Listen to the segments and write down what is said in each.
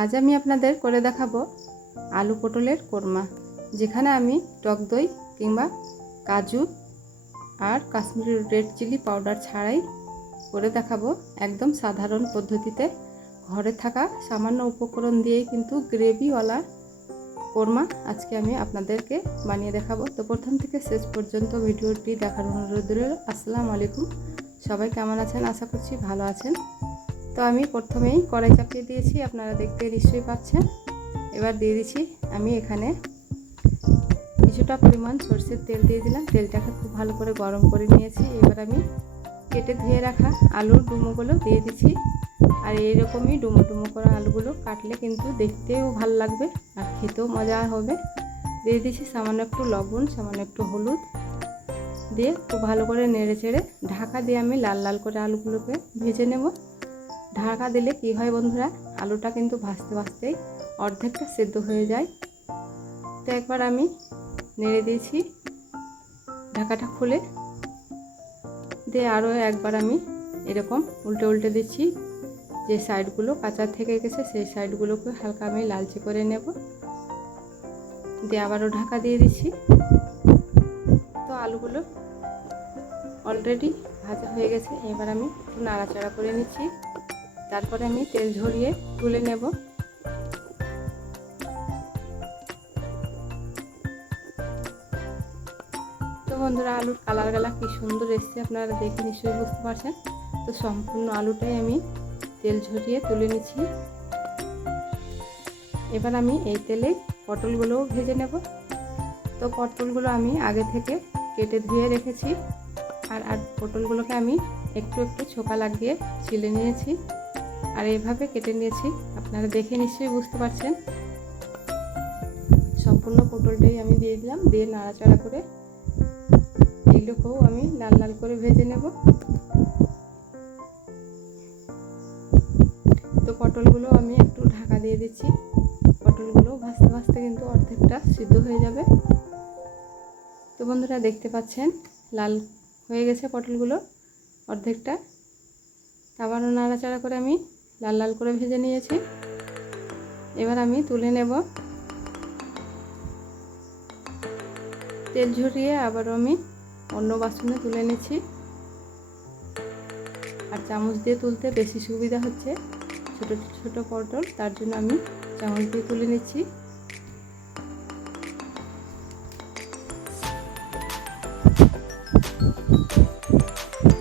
আজ আমি আপনাদের করে দেখাবো আলু পটলের কোরমা, যেখানে আমি টক দই কিংবা কাজু আর কাশ্মীরি রেড চিলি পাউডার ছাড়াই করে দেখাবো একদম সাধারণ পদ্ধতিতে। ঘরে থাকা সামান্য উপকরণ দিয়েই কিন্তু গ্রেভিওয়ালা কোরমা আজকে আমি আপনাদেরকে বানিয়ে দেখাবো। তো প্রথম থেকে শেষ পর্যন্ত ভিডিওটি দেখার অনুরোধ রইল। আসসালামু আলাইকুম। সবাই কেমন আছেন? আশা করছি ভালো আছেন। তো আমি প্রথমেই কড়াই চাপিয়ে দিয়েছি, আপনারা দেখতে নিশ্চয়ই পাচ্ছেন। এবার দিয়ে দিচ্ছি আমি এখানে কিছুটা পরিমাণ সর্ষের তেল দিয়ে দিলাম। তেলটাকে খুব ভালো করে গরম করে নিয়েছি। এবার আমি কেটে ধুয়ে রাখা আলুর ডুমোগুলো দিয়ে দিচ্ছি। আর এইরকমই ডুমো ডুমো করা আলুগুলো কাটলে কিন্তু দেখতেও ভালো লাগবে আর খেতেও মজা হবে। দিয়ে দিচ্ছি সামান্য একটু লবণ, সামান্য একটু হলুদ দিয়ে খুব ভালো করে নেড়ে চেড়ে ঢাকা দিয়ে আমি লাল লাল করে আলুগুলোকে ভেজে নেব। ঢাকা দিলে কি হয় বন্ধুরা? আলুটা কিন্তু ভাজতে ভাজতেই অর্ধেকটা সেদ্ধ হয়ে যায়। তো একবার আমি নেড়ে দিয়েছি ঢাকাটা খুলে। দিয়ে আরও একবার আমি এরকম উল্টে উল্টে দিচ্ছি। যে সাইডগুলো কাঁচা থেকে গেছে, সেই সাইডগুলোকে হালকা আমি লালচে করে নেব। দিয়ে আবারও ঢাকা দিয়ে দিচ্ছি। তো আলুগুলো অলরেডি ভাজা হয়ে গেছে। এবার আমি একটু নাড়াচাড়া করে নিচ্ছি। তারপরে আমি তেল ঝরিয়ে তুলে নেব। তো বন্ধুরা, আলুর কালার গালা কি সুন্দর এসছে আপনারা দেখে নিশ্চয়ই বুঝতে পারছেন। তো সম্পূর্ণ আলুটাই আমি তেল ঝরিয়ে তুলে নিচ্ছি। এবার আমি এই তেলে পটলগুলোও ভেজে নেব। তো পটলগুলো আমি আগে থেকে কেটে ধুয়ে রেখেছি। আর আর পটলগুলোকে আমি একটু একটু ছোকা লাগিয়ে ছিলে নিয়েছি। আর এইভাবে কেটে নিয়েছি। আপনারা দেখে নিশ্চয়ই বুঝতে পারছেন। সম্পূর্ণ পটলটাই আমি দিয়ে দিলাম, দিয়ে নাড়াচাড়া করে এগুলোকেও আমি লাল লাল করে ভেজে নেব। তো পটলগুলো আমি একটু ঢাকা দিয়ে দিচ্ছি। পটলগুলো ভাজতে ভাজতে কিন্তু অর্ধেকটা সিদ্ধ হয়ে যাবে। তো বন্ধুরা দেখতে পাচ্ছেন, লাল হয়ে গেছে পটলগুলো অর্ধেকটা। আবারও নাড়াচাড়া করে আমি লাল লাল করে ভেজে নিয়েছি। এবার আমি তুলে নেব। তেল ঝরিয়ে আবারও আমি অন্য বাসনে তুলে নিচ্ছি। আর চামচ দিয়ে তুলতে বেশি সুবিধা হচ্ছে ছোট ছোট পটল, তার জন্য আমি চামচ দিয়ে তুলে নিচ্ছি।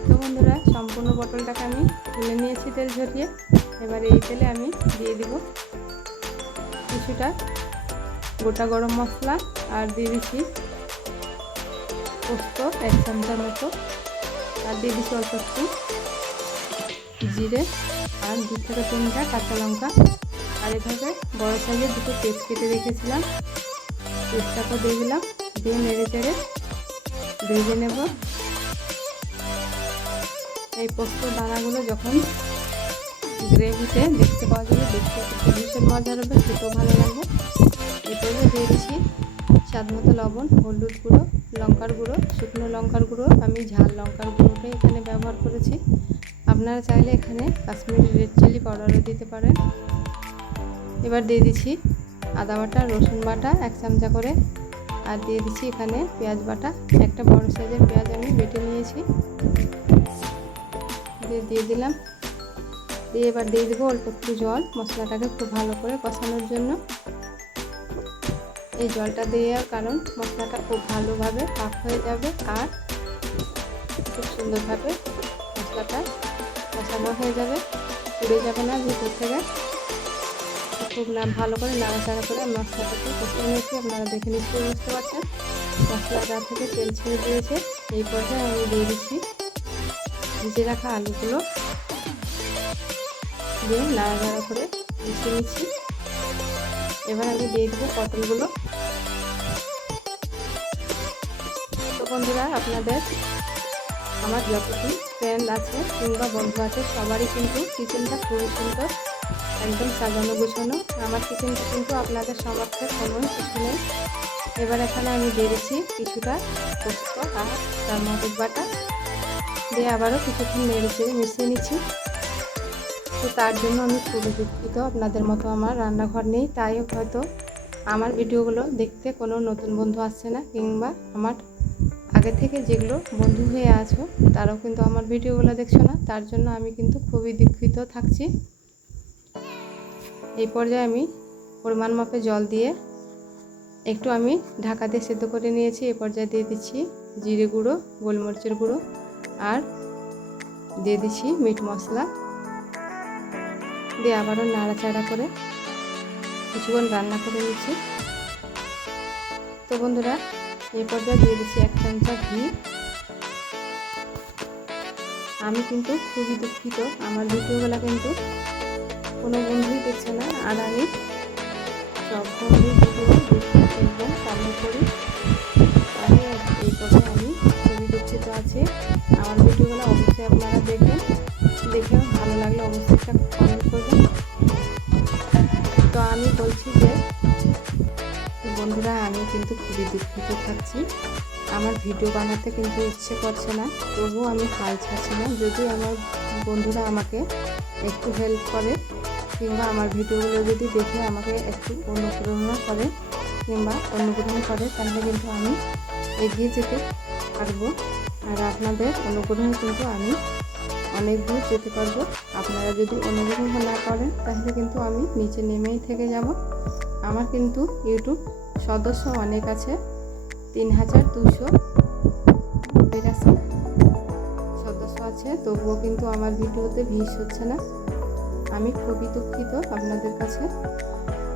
তো বন্ধুরা, সম্পূর্ণ পটলটাকে আমি তুলে নিয়েছি তেল ঝরিয়ে। এবার এই তেলে আমি দিয়ে দিব কিছুটা গোটা গরম মশলা আর দিয়ে দিচ্ছি পোস্ত, এক চামচা মতো। আর দিয়ে দিচ্ছি অল্প একটু জিরে আর দু থেকে তিনটা কাঁচা লঙ্কা। আর এভাবে বড় সাইজের দুটো পেস্ট কেটে রেখেছিলাম। পেস্টটাকে দিয়ে দিলাম, দিয়ে নেড়ে চেড়ে ভেজে নেব। এই পোস্ত দানাগুলো যখন গ্রেভিতে দেখতে পাওয়া যাবে, দেখতে ভীষণ মজার হবে খেতেও ভালো লাগবে। এরপরে দিয়ে স্বাদ মতো লবণ, হলুদ গুঁড়ো, লঙ্কার গুঁড়ো, শুকনো লঙ্কার গুঁড়ো। আমি ঝাল লঙ্কার গুঁড়োটাই এখানে ব্যবহার করেছি। আপনারা চাইলে এখানে কাশ্মীরি রেড চিলি পাউডারও দিতে পারেন। এবার দিয়ে দিচ্ছি আদা বাটা, রসুন বাটা, এক চামচা করে। আর দিয়ে দিচ্ছি এখানে পেঁয়াজ বাটা। একটা বড় সাইজের পেঁয়াজ আমি বেটে নিয়েছি। দিয়ে দিয়ে দিলাম দিয়ে এবার দিয়ে দেবো অল্প একটু জল মশলাটাকে খুব ভালো করে কষানোর জন্য। এই জলটা দেওয়ার কারণ মশলাটা খুব ভালোভাবে পাক হয়ে যাবে আর খুব সুন্দরভাবে মশলাটা কষানো হয়ে যাবে, পুড়ে যাবে না ভিতর থেকে। খুব না ভালো করে নাড়াচাড়া করে মশলাটাকে কষিয়ে নিয়েছি, আপনারা দেখে নিশ্চয়ই বুঝতে পারছেন। মশলা গা থেকে তেল ছেড়ে দিয়েছে, এই পর্যায়ে আমি দিয়ে দিচ্ছি ভিজে রাখা আলুগুলো। দিয়ে নাড়াচাড়া করে মিশিয়ে নিচ্ছি। এবার আমি দিয়ে দেবো পটলগুলো। তো বন্ধুরা, আপনাদের আমার যতটি ফ্রেন্ড আছে কিংবা বন্ধু আছে, সবারই কিন্তু কিচেনটা খুবই সুন্দর, একদম সাজানো গুছানো। আমার কিচেনটা কিন্তু আপনাদের সমর্থে তেমন কিছু নেই। এবার এখানে আমি দিয়ে দিচ্ছি কিছুটা পোস্ত আর টারমাটিক বাটা। দিয়ে আবারও কিছুক্ষণ নেড়ে মিশিয়ে নিচ্ছি। তো তার জন্য আমি খুবই দুঃখিত। আপনাদের মতো আমার রান্নাঘর নেই, তাই হয়তো আমার ভিডিওগুলো দেখতে কোনো নতুন বন্ধু আসছে না, কিংবা আমার আগে থেকে যেগুলো বন্ধু হয়ে আছো, তারাও কিন্তু আমার ভিডিওগুলো দেখছ না, তার জন্য আমি কিন্তু খুবই দুঃখিত থাকছি। এই পর্যায়ে আমি পরিমাণ মাপে জল দিয়ে একটু আমি ঢাকা দিয়ে সেদ্ধ করে নিয়েছি এই পর্যায়ে দিয়ে দিচ্ছি জিরে গুঁড়ো, গোলমরিচের গুঁড়ো, আর দিয়ে দিচ্ছি মিট মশলা। দিয়ে আবারও নাড়াচাড়া করে কিছুক্ষণ রান্না করে নিচ্ছি। তো বন্ধুরা এই পর্যায়ে দিয়ে দিচ্ছি এক চামচা ঘি। আমি কিন্তু খুবই দুঃখিত, আমার ভিডিওগুলো কিন্তু কোনো বন্ধুই দেখছে না, আর আমি সব বন্ধুর ভিডিও দেখতে একদম ফলো করি। বন্ধুরা, আমি কিন্তু খুবই দুঃখিত থাকছি। আমার ভিডিও বানাতে কিন্তু ইচ্ছে করছে না, তবুও আমি হাল ছাড়ছি না। যদি আমার বন্ধুরা আমাকে একটু হেল্প করে, কিংবা আমার ভিডিওগুলো যদি দেখে আমাকে একটু অনুপ্রেরণা করে, কিংবা অনুগ্রহ করে, তাহলে কিন্তু আমি এগিয়ে যেতে পারব। আর আপনাদের অনুগ্রহে কিন্তু আমি অনেক দূর যেতে পারব। আপনারা যদি অনুগ্রহ না করেন, তাহলে কিন্তু আমি নিচে নেমেই থেকে যাব। আমার কিন্তু ইউটিউব সদস্য অনেক আছে। তিন হাজার দুশো বিরাশি সদস্য আছে। তবুও কিন্তু আমার ভিডিওতে ভিউজ হচ্ছে না। আমি খুবই দুঃখিত আপনাদের কাছে।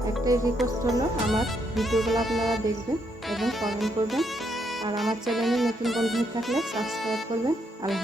একটাই রিকোয়েস্ট হলো, আমার ভিডিওগুলো আপনারা দেখবেন এবং কমেন্ট করবেন। আর আমার চ্যানেলে নতুন বন্ধু থাকলে সাবস্ক্রাইব করবেন। আল্লাহ